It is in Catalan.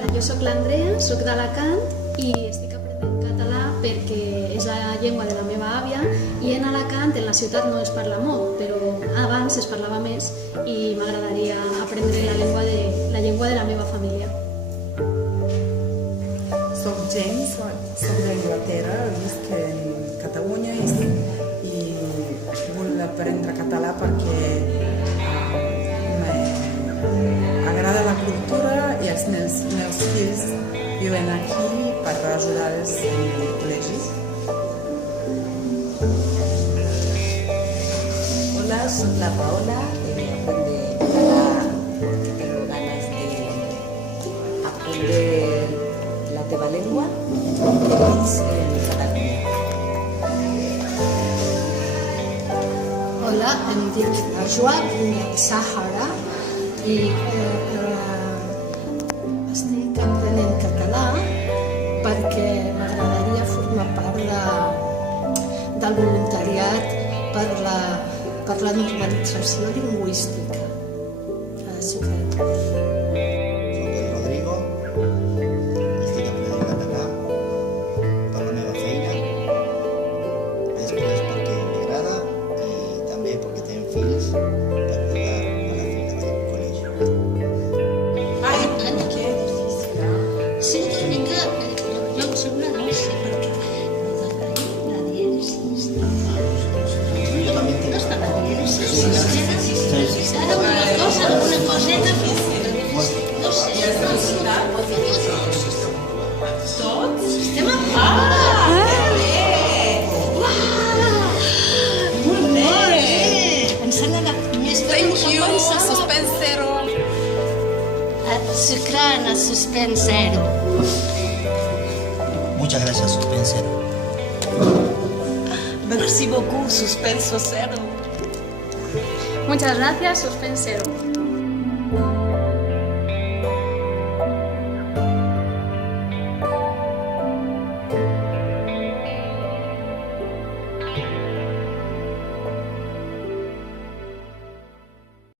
Hola, jo sóc l'Andrea, sóc d'Alacant i estic aprenent català perquè és la llengua de la meva àvia i en Alacant, en la ciutat, no es parla molt, però abans es parlava més i m'agradaria aprendre la llengua de la meva família. Soc James, soc d'Anglaterra, visc en Catalunya i vull aprendre català perquè m'agrada la cultura i els meus fills viuen aquí per ajudar-los en el col·legi. Hola, soy la Paola, aprende català porque tengo ganas de aprender la teva llengua que visc en Catalunya. Hola, em dic Najwa, vinc del Sàhara i estic aprenent català perquè m'agradaria formar part del voluntariat per la normalització lingüística a la ciutat. Soc el Rodrigo, estic aprenent català per la meva feina, després perquè m'agrada i també perquè tinc fills per ajudar a la feina del col·legi. Ai, que difícil, Sí, una mica, jo soc una dolça, perquè la dièresis, Jo també tinc. no està la dièresis, ara una coseta, no sé, sistema molt bé, ensenya més que Thank you, suspensero. Sucrana, suspens zero. Muchas gracias, Suspensero. Merci beaucoup, suspenso cero. Muchas gracias, Suspensero.